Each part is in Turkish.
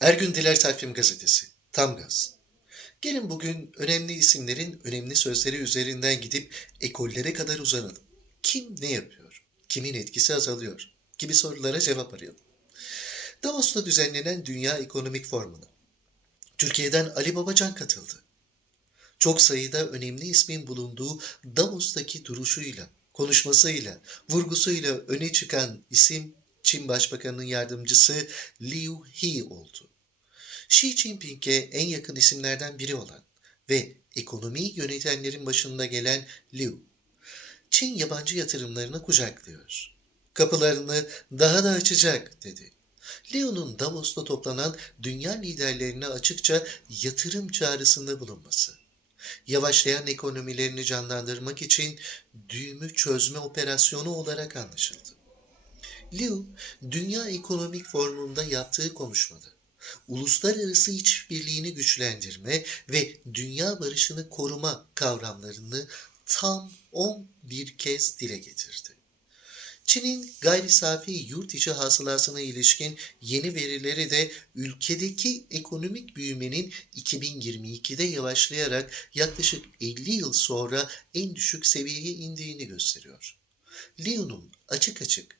Ergün Diler Takvim Gazetesi. Tam gaz. Gelin bugün önemli isimlerin önemli sözleri üzerinden gidip ekollere kadar uzanalım. Kim ne yapıyor? Kimin etkisi azalıyor? Gibi sorulara cevap arayalım. Davos'ta düzenlenen Dünya Ekonomik Forumu'na Türkiye'den Ali Babacan katıldı. Çok sayıda önemli ismin bulunduğu Davos'taki duruşuyla, konuşmasıyla, vurgusuyla öne çıkan isim Çin Başbakanı'nın yardımcısı Liu He oldu. Xi Jinping'e en yakın isimlerden biri olan ve ekonomiyi yönetenlerin başında gelen Liu, Çin yabancı yatırımlarını kucaklıyor. Kapılarını daha da açacak dedi. Liu'nun Davos'ta toplanan dünya liderlerine açıkça yatırım çağrısında bulunması, yavaşlayan ekonomilerini canlandırmak için düğümü çözme operasyonu olarak anlaşıldı. Liu, Dünya Ekonomik Forumu'nda yaptığı konuşmada uluslararası işbirliğini güçlendirme ve dünya barışını koruma kavramlarını tam 11 kez dile getirdi. Çin'in gayri safi yurt içi hasılasına ilişkin yeni verileri de ülkedeki ekonomik büyümenin 2022'de yavaşlayarak yaklaşık 50 yıl sonra en düşük seviyeye indiğini gösteriyor. Liu'nun açık açık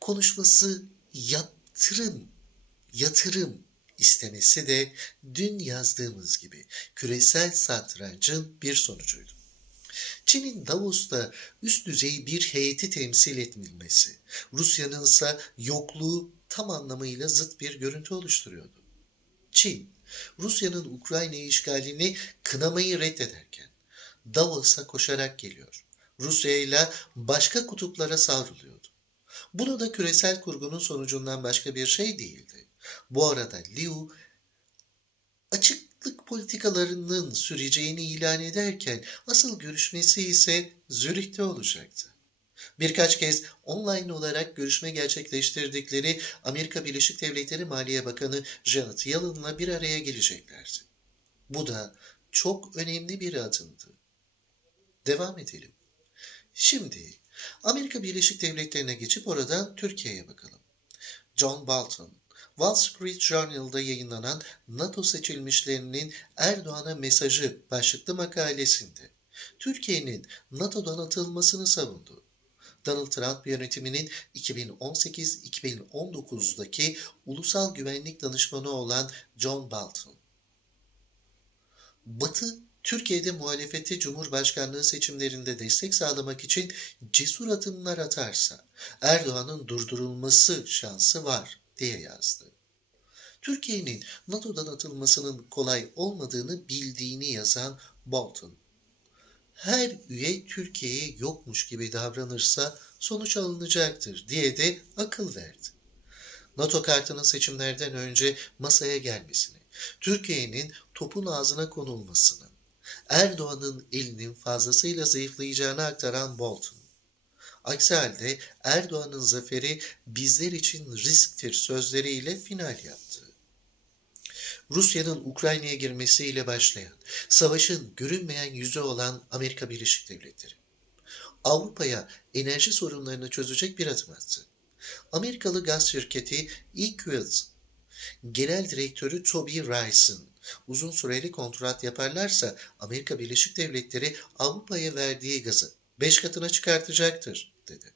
konuşması yatırım, yatırım istemesi de dün yazdığımız gibi küresel satrancın bir sonucuydu. Çin'in Davos'ta üst düzey bir heyeti temsil etmilmesi, Rusya'nın ise yokluğu tam anlamıyla zıt bir görüntü oluşturuyordu. Çin, Rusya'nın Ukrayna işgalini kınamayı reddederken Davos'a koşarak geliyor. Rusya ile başka kutuplara savruluyordu. Bunu da küresel kurgunun sonucundan başka bir şey değildi. Bu arada Liu açıklık politikalarının süreceğini ilan ederken asıl görüşmesi ise Zürih'te olacaktı. Birkaç kez online olarak görüşme gerçekleştirdikleri Amerika Birleşik Devletleri Maliye Bakanı Janet Yellen'la bir araya geleceklerdi. Bu da çok önemli bir adımdı. Devam edelim. Şimdi Amerika Birleşik Devletleri'ne geçip oradan Türkiye'ye bakalım. John Bolton, Wall Street Journal'da yayınlanan NATO seçilmişlerinin Erdoğan'a mesajı başlıklı makalesinde Türkiye'nin NATO'dan atılmasını savundu. Donald Trump yönetiminin 2018-2019'daki ulusal güvenlik danışmanı olan John Bolton. Batı Türkiye'de muhalefeti Cumhurbaşkanlığı seçimlerinde destek sağlamak için cesur adımlar atarsa Erdoğan'ın durdurulması şansı var diye yazdı. Türkiye'nin NATO'dan atılmasının kolay olmadığını bildiğini yazan Bolton, her üye Türkiye'ye yokmuş gibi davranırsa sonuç alınacaktır diye de akıl verdi. NATO kartının seçimlerden önce masaya gelmesini, Türkiye'nin topun ağzına konulmasını, Erdoğan'ın elinin fazlasıyla zayıflayacağını aktaran Bolton. Aksi halde Erdoğan'ın zaferi bizler için risktir sözleriyle final yaptı. Rusya'nın Ukrayna'ya girmesiyle başlayan, savaşın görünmeyen yüzü olan Amerika Birleşik Devletleri. Avrupa'ya enerji sorunlarını çözecek bir adım attı. Amerikalı gaz şirketi Equals Genel Direktörü Toby Rice'ın uzun süreli kontrat yaparlarsa Amerika Birleşik Devletleri Avrupa'ya verdiği gazı 5 katına çıkartacaktır dedi.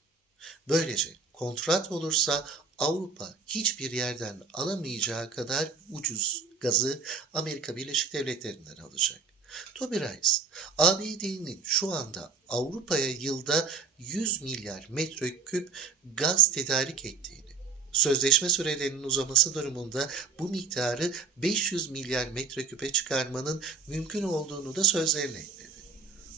Böylece kontrat olursa Avrupa hiçbir yerden alamayacağı kadar ucuz gazı Amerika Birleşik Devletleri'nden alacak. Toby Rice, ABD'nin şu anda Avrupa'ya yılda 100 milyar metreküp gaz tedarik ettiğini Sözleşme sürelerinin uzaması durumunda bu miktarı 500 milyar metreküpe çıkarmanın mümkün olduğunu da sözlerine ekledi.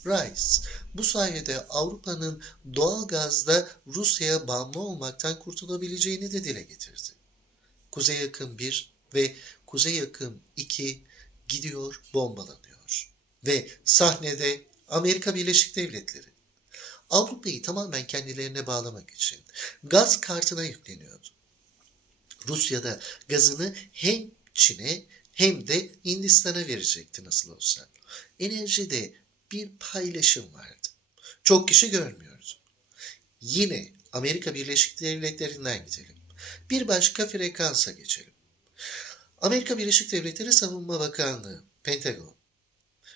Rice, bu sayede Avrupa'nın doğal gazda Rusya'ya bağımlı olmaktan kurtulabileceğini de dile getirdi. Kuzey Yakın 1 ve Kuzey Yakın 2 gidiyor bombalanıyor. Ve sahnede Amerika Birleşik Devletleri. Avrupa'yı tamamen kendilerine bağlamak için gaz kartına yükleniyordu. Rusya'da gazını hem Çin'e hem de Hindistan'a verecekti nasıl olsa. Enerjide bir paylaşım vardı. Çok kişi görmüyoruz. Yine Amerika Birleşik Devletleri'nden gidelim. Bir başka frekansa geçelim. Amerika Birleşik Devletleri Savunma Bakanlığı, Pentagon,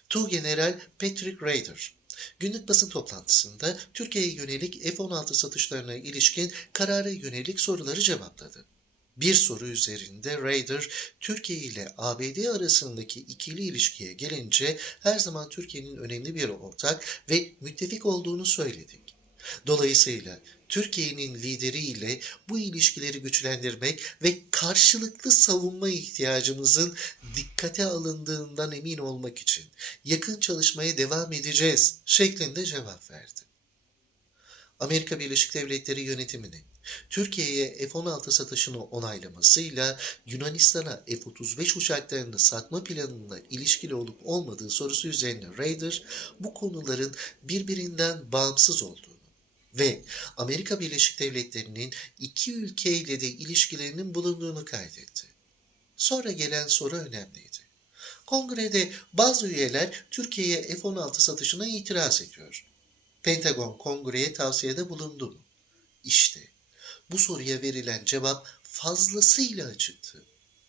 Tuğgeneral Patrick Ryder, günlük basın toplantısında Türkiye'ye yönelik F-16 satışlarına ilişkin karara yönelik soruları cevapladı. Bir soru üzerinde Ryder, Türkiye ile ABD arasındaki ikili ilişkiye gelince her zaman Türkiye'nin önemli bir ortak ve müttefik olduğunu söyledik. Dolayısıyla Türkiye'nin lideriyle bu ilişkileri güçlendirmek ve karşılıklı savunma ihtiyacımızın dikkate alındığından emin olmak için yakın çalışmaya devam edeceğiz şeklinde cevap verdi. Amerika Birleşik Devletleri yönetiminin Türkiye'ye F-16 satışını onaylamasıyla Yunanistan'a F-35 uçaklarını satma planına ilişkili olup olmadığı sorusu üzerine Raider bu konuların birbirinden bağımsız olduğunu ve Amerika Birleşik Devletleri'nin iki ülkeyle de ilişkilerinin bulunduğunu kaydetti. Sonra gelen soru önemliydi. Kongrede bazı üyeler Türkiye'ye F-16 satışına itiraz ediyor. Pentagon kongreye tavsiyede bulundu mu? İşte bu soruya verilen cevap fazlasıyla açıktı.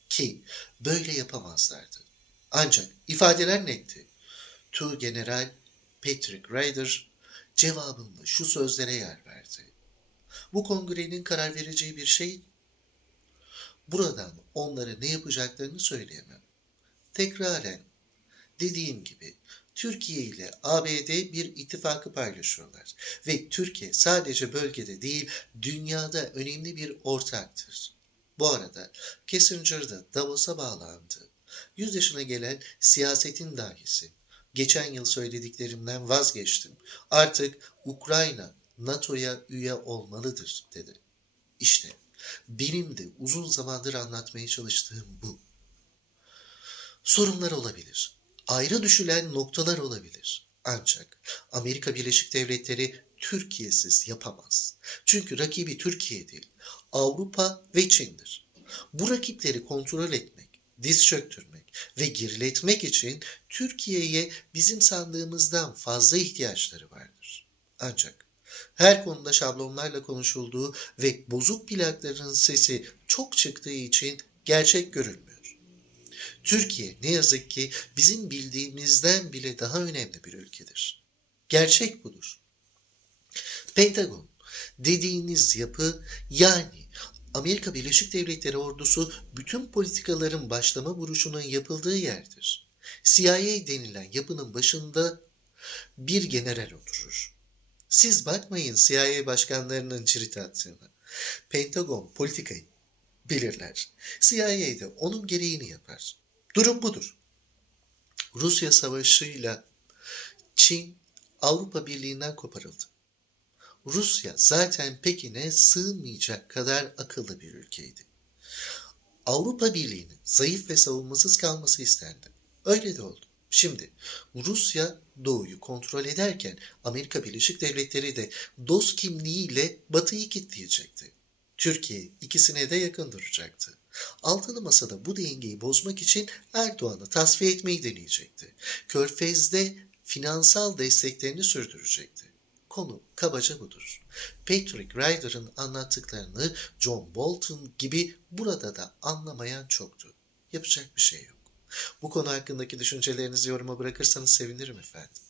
Ki böyle yapamazlardı. Ancak ifadeler netti. Tu General Patrick Ryder cevabında şu sözlere yer verdi. Bu kongrenin karar vereceği bir şey buradan onlara ne yapacaklarını söyleyemem. Tekraren dediğim gibi Türkiye ile ABD bir ittifakı paylaşıyorlar ve Türkiye sadece bölgede değil dünyada önemli bir ortaktır. Bu arada Kissinger da Davos'a bağlandı. 100 yaşına gelen siyasetin dahisi. Geçen yıl söylediklerimden vazgeçtim. Artık Ukrayna NATO'ya üye olmalıdır dedi. İşte benim de uzun zamandır anlatmaya çalıştığım bu. Sorunlar olabilir. Ayrı düşülen noktalar olabilir. Ancak Amerika Birleşik Devletleri Türkiye'siz yapamaz. Çünkü rakibi Türkiye değil, Avrupa ve Çin'dir. Bu rakipleri kontrol etmek, diz çöktürmek ve geriletmek için Türkiye'ye bizim sandığımızdan fazla ihtiyaçları vardır. Ancak her konuda şablonlarla konuşulduğu ve bozuk plakların sesi çok çıktığı için gerçek görülmüyor. Türkiye ne yazık ki bizim bildiğimizden bile daha önemli bir ülkedir. Gerçek budur. Pentagon dediğiniz yapı yani Amerika Birleşik Devletleri ordusu bütün politikaların başlama vuruşunun yapıldığı yerdir. CIA denilen yapının başında bir general oturur. Siz bakmayın CIA başkanlarının cirit attığına. Pentagon politikayı belirler. CIA de onun gereğini yapar. Durum budur. Rusya savaşıyla Çin Avrupa Birliği'nden koparıldı. Rusya zaten Pekin'e sığmayacak kadar akıllı bir ülkeydi. Avrupa Birliği'nin zayıf ve savunmasız kalması istendi. Öyle de oldu. Şimdi Rusya doğuyu kontrol ederken Amerika Birleşik Devletleri de dost kimliğiyle batıyı kitleyecekti. Türkiye ikisine de yakın duracaktı. Altılı Masa'da bu dengeyi bozmak için Erdoğan'ı tasfiye etmeyi deneyecekti. Körfez'de finansal desteklerini sürdürecekti. Konu kabaca budur. Patrick Ryder'ın anlattıklarını John Bolton gibi burada da anlamayan çoktu. Yapacak bir şey yok. Bu konu hakkındaki düşüncelerinizi yoruma bırakırsanız sevinirim efendim.